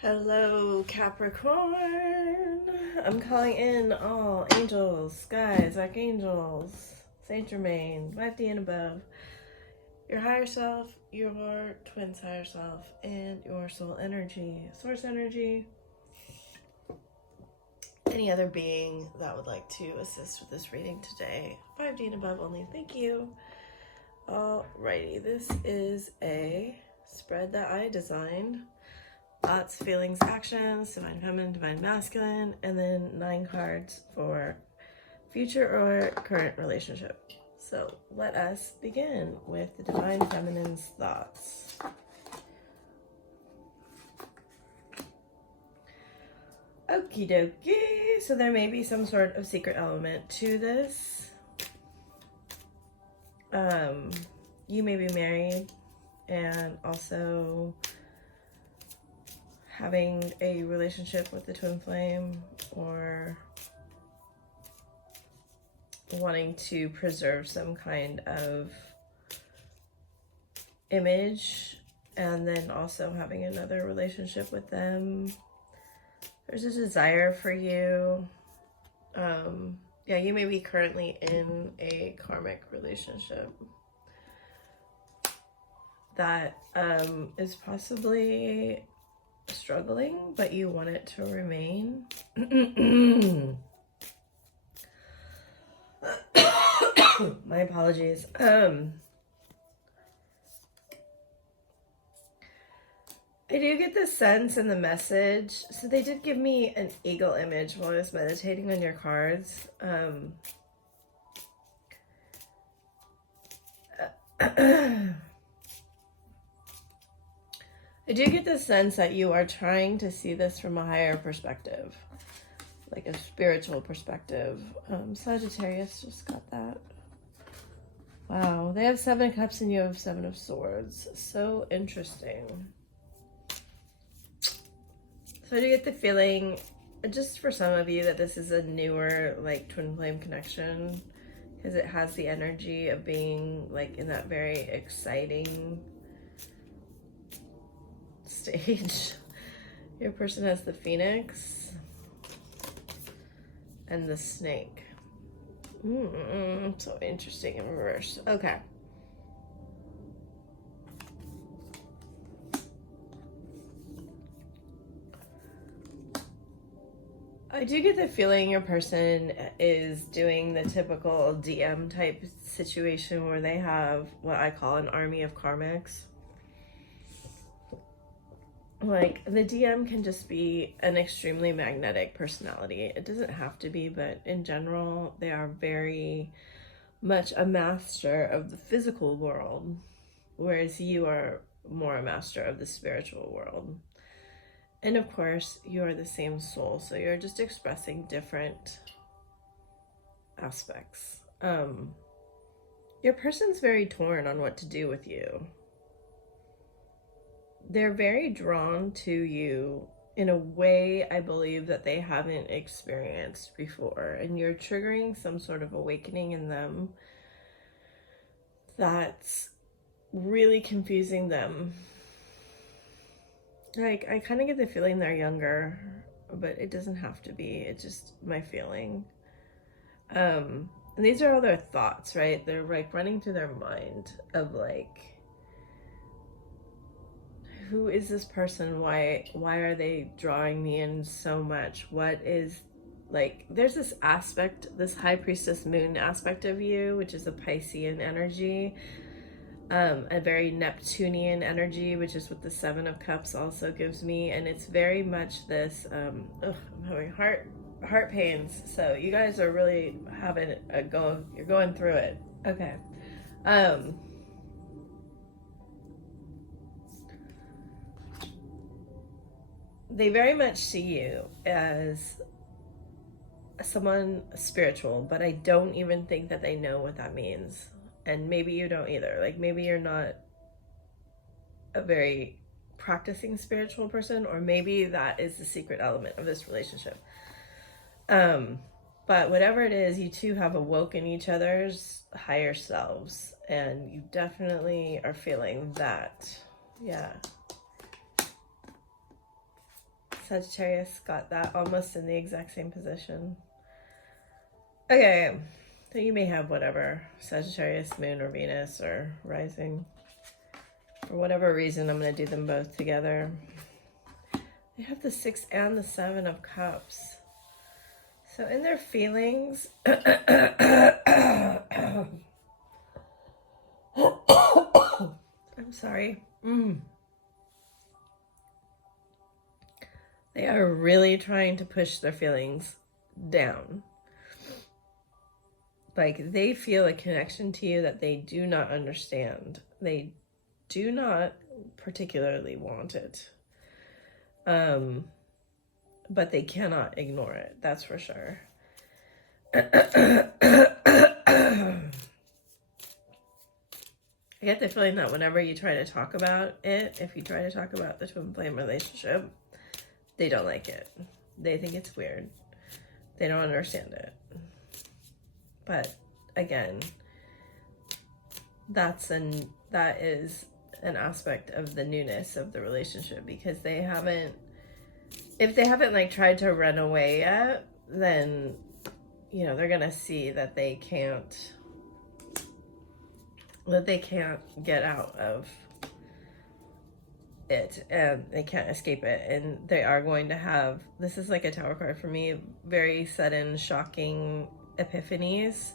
Hello, Capricorn. I'm calling in all angels, guides, archangels, Saint Germain, 5D and above, your higher self, your twin's higher self, and your soul energy, source energy, any other being that would like to assist with this reading today. 5D and above only. Thank you. Alrighty, this is a spread that I designed. Thoughts, feelings, actions, divine feminine, divine masculine, and then 9 cards for future or current relationship. So let us begin with the divine feminine's thoughts. Okie dokie. So there may be some sort of secret element to this. You may be married and also having a relationship with the twin flame, or wanting to preserve some kind of image, and then also having another relationship with them. There's a desire for you. Yeah, you may be currently in a karmic relationship that is possibly struggling, but you want it to remain. My apologies. I do get the sense in the message. So they did give me an eagle image while I was meditating on your cards. I do get the sense that you are trying to see this from a higher perspective, like a spiritual perspective. Sagittarius just got that. Wow, they have 7 cups and you have 7 of swords. So interesting. So I do get the feeling, just for some of you, that this is a newer, like, twin flame connection, because it has the energy of being, like, in that very exciting stage. Your person has the phoenix and the snake. So interesting in reverse. Okay. I do get the feeling your person is doing the typical DM type situation where they have what I call an army of karmics. Like, the DM can just be an extremely magnetic personality. It doesn't have to be, but in general, they are very much a master of the physical world, whereas you are more a master of the spiritual world. And of course, you are the same soul, so you're just expressing different aspects. Your person's very torn on what to do with you. They're very drawn to you in a way I believe that they haven't experienced before, and you're triggering some sort of awakening in them that's really confusing them. Like, I kind of get the feeling they're younger, but it doesn't have to be. It's just my feeling. And these are all their thoughts, right? They're like running through their mind of like, who is this person? Why are they drawing me in so much? What is, like, there's this aspect, this high priestess moon aspect of you, which is a Piscean energy, a very Neptunian energy, which is what the 7 of Cups also gives me. And it's very much this, I'm having heart pains. So you guys are really having you're going through it. Okay. They very much see you as someone spiritual, but I don't even think that they know what that means. And maybe you don't either. Like, maybe you're not a very practicing spiritual person, or maybe that is the secret element of this relationship. But whatever it is, you two have awoken each other's higher selves, and you definitely are feeling that. Yeah. Sagittarius got that almost in the exact same position. Okay, so you may have whatever, Sagittarius, Moon, or Venus, or Rising. For whatever reason, I'm going to do them both together. They have the 6 and the 7 of Cups. So in their feelings, I'm sorry. They are really trying to push their feelings down. Like, they feel a connection to you that they do not understand. They do not particularly want it. But they cannot ignore it. That's for sure. I get the feeling that whenever you try to talk about it, if you try to talk about the twin flame relationship, they don't like it. They think it's weird. They don't understand it. But again, that is an aspect of the newness of the relationship, because they haven't, if they haven't like tried to run away yet, then, you know, they're gonna see that they can't get out of it, and they can't escape it, and they are going to have, this is like a Tower card for me, very sudden, shocking epiphanies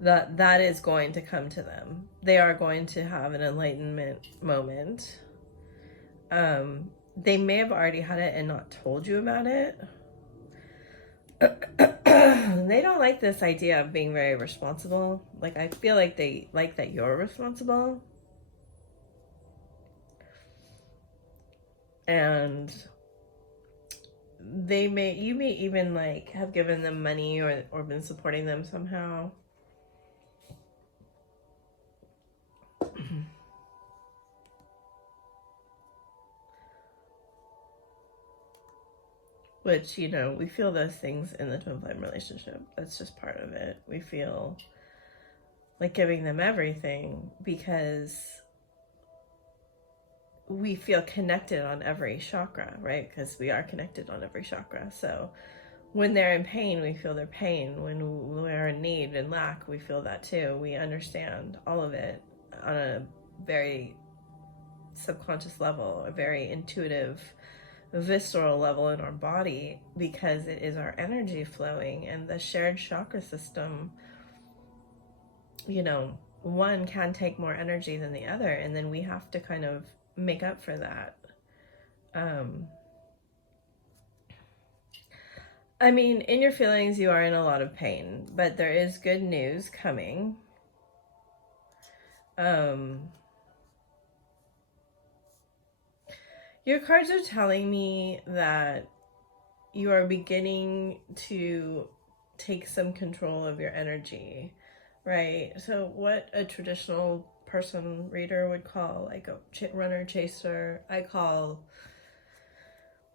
that is going to come to them. They are going to have an enlightenment moment. They may have already had it and not told you about it. They don't like this idea of being very responsible. Like, I feel like they like that you're responsible. And you may even like have given them money or been supporting them somehow. Which, you know, we feel those things in the twin flame relationship. That's just part of it. We feel like giving them everything because we feel connected on every chakra, right? Because we are connected on every chakra. So when they're in pain, we feel their pain. When we're in need and lack, we feel that too. We understand all of it on a very subconscious level, a very intuitive, visceral level in our body, because it is our energy flowing, and the shared chakra system, you know, one can take more energy than the other, and then we have to kind of make up for that. I mean, in your feelings, you are in a lot of pain, but there is good news coming. Your cards are telling me that you are beginning to take some control of your energy, right? So what a traditional person reader would call like a runner chaser, I call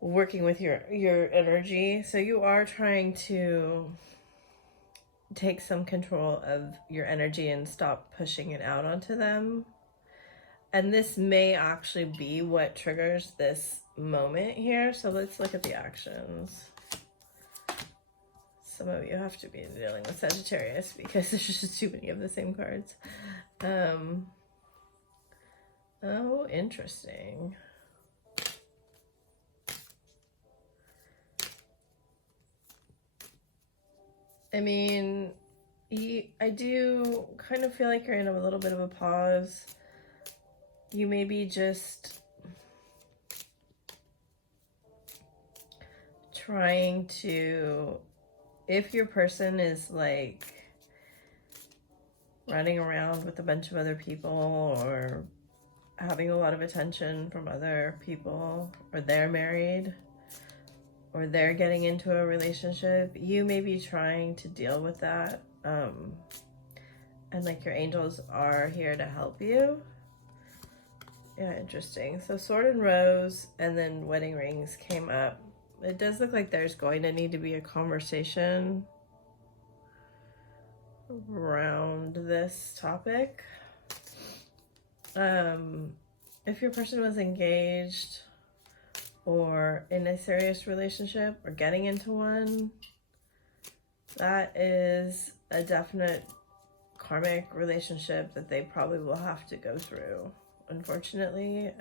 working with your energy. So you are trying to take some control of your energy and stop pushing it out onto them. And this may actually be what triggers this moment here. So let's look at the actions. Some of you have to be dealing with Sagittarius because there's just too many of the same cards. Oh, interesting. I mean, I do kind of feel like you're in a little bit of a pause. You may be just trying to, if your person is like running around with a bunch of other people or having a lot of attention from other people, or they're married, or they're getting into a relationship, you may be trying to deal with that. And like your angels are here to help you. Yeah, interesting. So sword and rose, and then wedding rings came up. It does look like there's going to need to be a conversation around this topic. If your person was engaged or in a serious relationship or getting into one, that is a definite karmic relationship that they probably will have to go through. Unfortunately,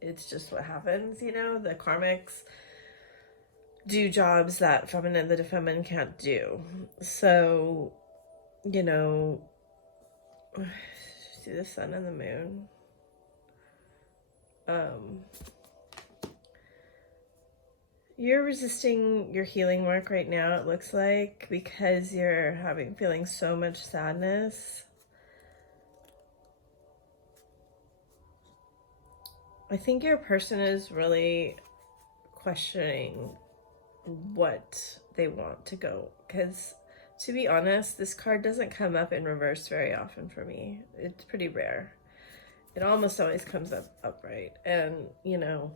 it's just what happens, you know. The karmics do jobs that the feminine can't do. So, you know, see the sun and the moon. You're resisting your healing work right now, it looks like, because you're feeling so much sadness. I think your person is really questioning what they want to go, because to be honest, this card doesn't come up in reverse very often for me. It's pretty rare. It almost always comes up upright. And, you know,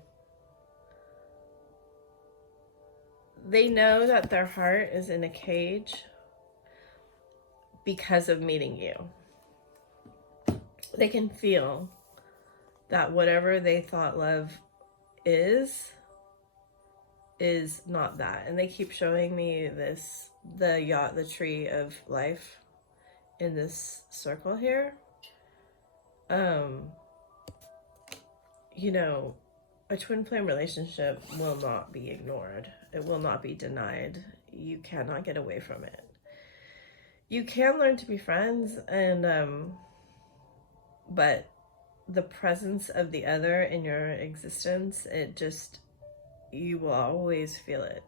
they know that their heart is in a cage because of meeting you. They can feel that whatever they thought love is not that. And they keep showing me the tree of life in this circle here. You know, a twin flame relationship will not be ignored. It will not be denied. You cannot get away from it. You can learn to be friends, and but the presence of the other in your existence, you will always feel it.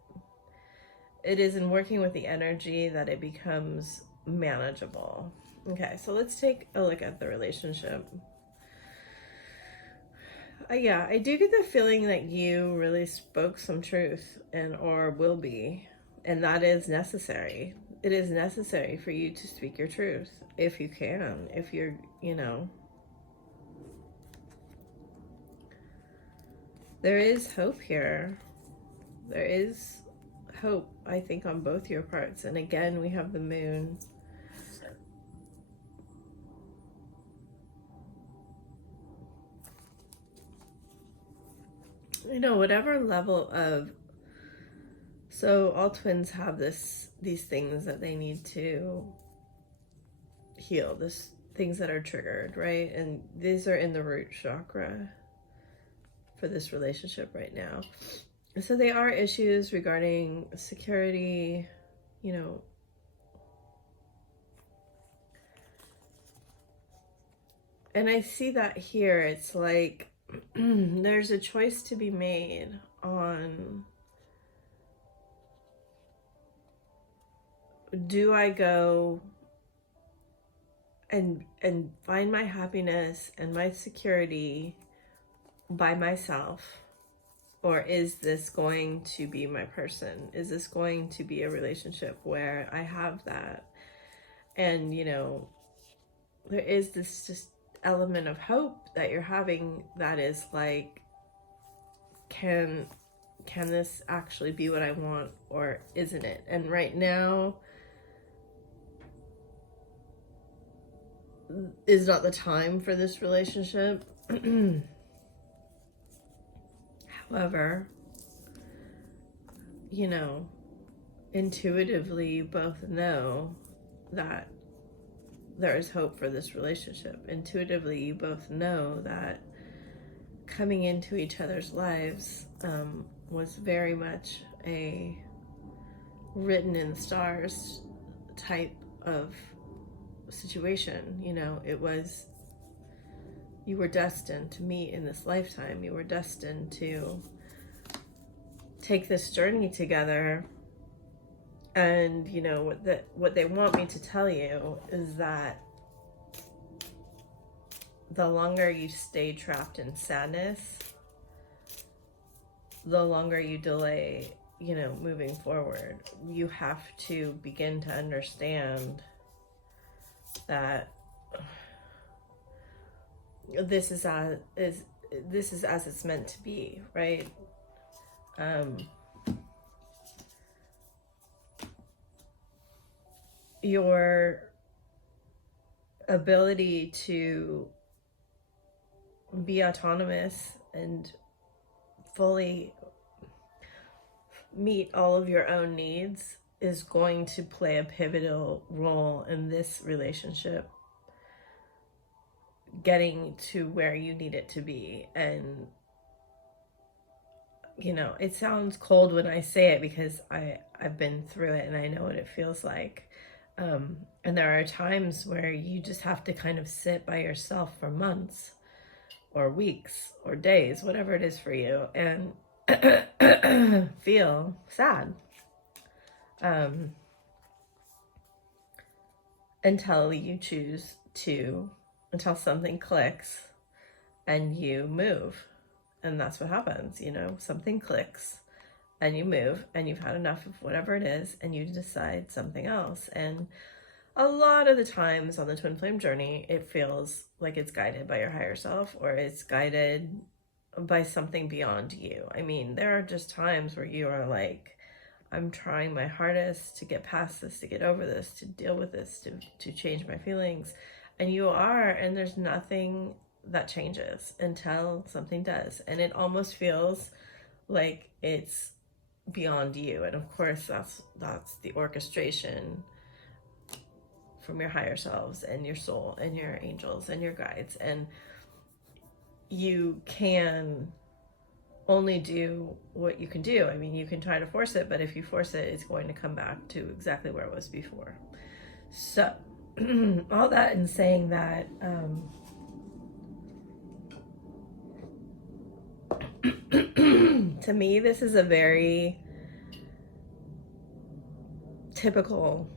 It is in working with the energy that it becomes manageable. Okay, so let's take a look at the relationship. Yeah, I do get the feeling that you really spoke some truth, or will be, and that is necessary. It is necessary for you to speak your truth if you can, if you're, you know. There is hope here. There is hope, I think, on both your parts. And again, we have the moon. You know, whatever level of, so all twins have these things that they need to heal, things that are triggered, right? And these are in the root chakra for this relationship right now. So they are issues regarding security, you know. And I see that here. It's like there's a choice to be made on, do I go and find my happiness and my security by myself, or is this going to be my person? Is this going to be a relationship where I have that? And, you know, there is this just element of hope that you're having that is like, can this actually be what I want, or isn't it? And right now is not the time for this relationship. However, you know, intuitively you both know that there is hope for this relationship. Intuitively you both know that coming into each other's lives was very much a written in the stars type of situation. You know, it was, you were destined to meet in this lifetime. You were destined to take this journey together. And, you know, what they want me to tell you is that the longer you stay trapped in sadness, the longer you delay, you know, moving forward. You have to begin to understand that this is as it's meant to be, right? Your ability to be autonomous and fully meet all of your own needs is going to play a pivotal role in this relationship getting to where you need it to be. And you know, it sounds cold when I say it because I've been through it and I know what it feels like. And there are times where you just have to kind of sit by yourself for months or weeks or days, whatever it is for you, and feel sad, until you choose to, until something clicks and you move. And that's what happens, you know, something clicks and you move and you've had enough of whatever it is and you decide something else. And a lot of the times on the twin flame journey, it feels like it's guided by your higher self, or it's guided by something beyond you. I mean, there are just times where you are like, I'm trying my hardest to get past this, to get over this, to deal with this, to change my feelings. And you are, and there's nothing that changes until something does. And it almost feels like it's beyond you. And of course, that's the orchestration from your higher selves and your soul and your angels and your guides. And you can only do what you can do. I mean, you can try to force it, but if you force it, it's going to come back to exactly where it was before. So all that in saying that, to me, this is a very typical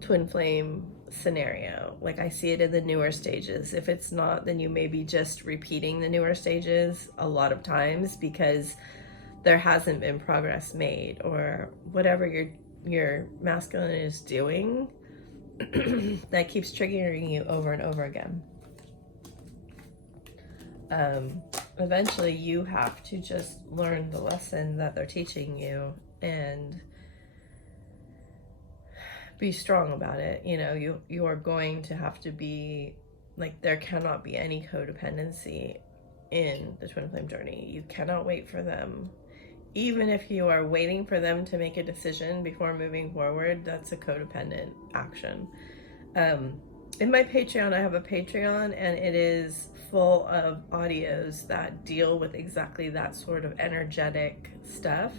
twin flame scenario. Like, I see it in the newer stages. If it's not, then you may be just repeating the newer stages a lot of times because there hasn't been progress made, or whatever your masculine is doing that keeps triggering you over and over again. Eventually you have to just learn the lesson that they're teaching you and be strong about it. You know, you are going to have to be like, there cannot be any codependency in the twin flame journey. You cannot wait for them. Even if you are waiting for them to make a decision before moving forward, that's a codependent action. In my Patreon, I have a Patreon, and it is full of audios that deal with exactly that sort of energetic stuff,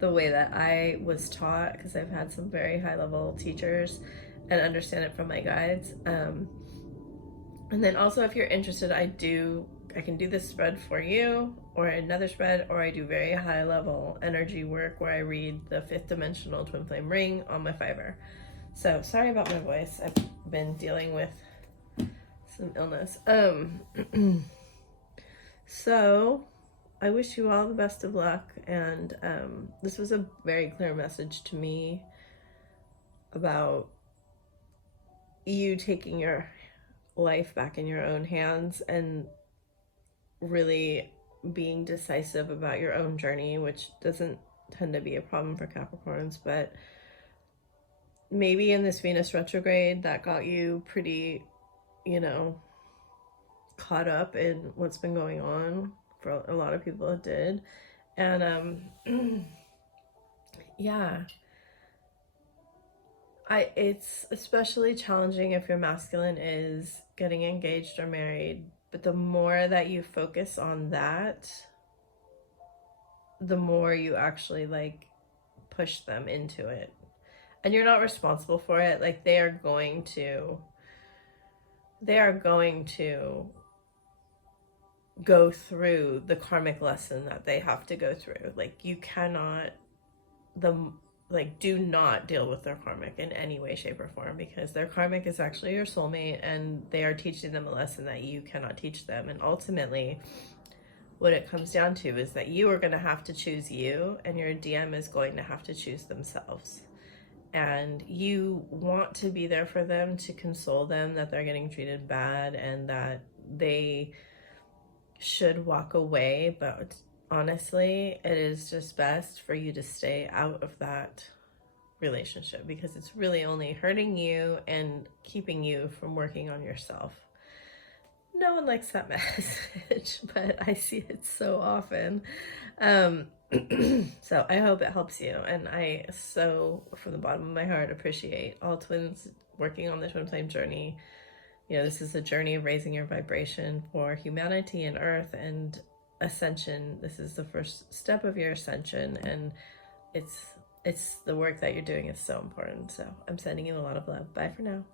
the way that I was taught, because I've had some very high level teachers and understand it from my guides. And then also, if you're interested, I can do this spread for you, or another spread, or I do very high level energy work where I read the 5th dimensional twin flame ring on my Fiverr. So sorry about my voice. I've been dealing with some illness. So I wish you all the best of luck. And this was a very clear message to me about you taking your life back in your own hands and really being decisive about your own journey, which doesn't tend to be a problem for Capricorns, but maybe in this Venus retrograde that got you pretty, you know, caught up in what's been going on. For a lot of people it did. And yeah, it's especially challenging if your masculine is getting engaged or married. But the more that you focus on that, the more you actually like push them into it. And you're not responsible for it. Like, they are going to go through the karmic lesson that they have to go through. Like, you cannot, do not deal with their karmic in any way, shape, or form, because their karmic is actually your soulmate, and they are teaching them a lesson that you cannot teach them. And ultimately, what it comes down to is that you are going to have to choose you, and your DM is going to have to choose themselves. And you want to be there for them, to console them that they're getting treated bad and that they should walk away. But honestly, it is just best for you to stay out of that relationship, because it's really only hurting you and keeping you from working on yourself. No one likes that message, but I see it so often. So I hope it helps you. And I so, from the bottom of my heart, appreciate all twins working on the twin flame journey. You know, this is a journey of raising your vibration for humanity and Earth and ascension. This is the first step of your ascension, and it's the work that you're doing is so important. So I'm sending you a lot of love. Bye for now.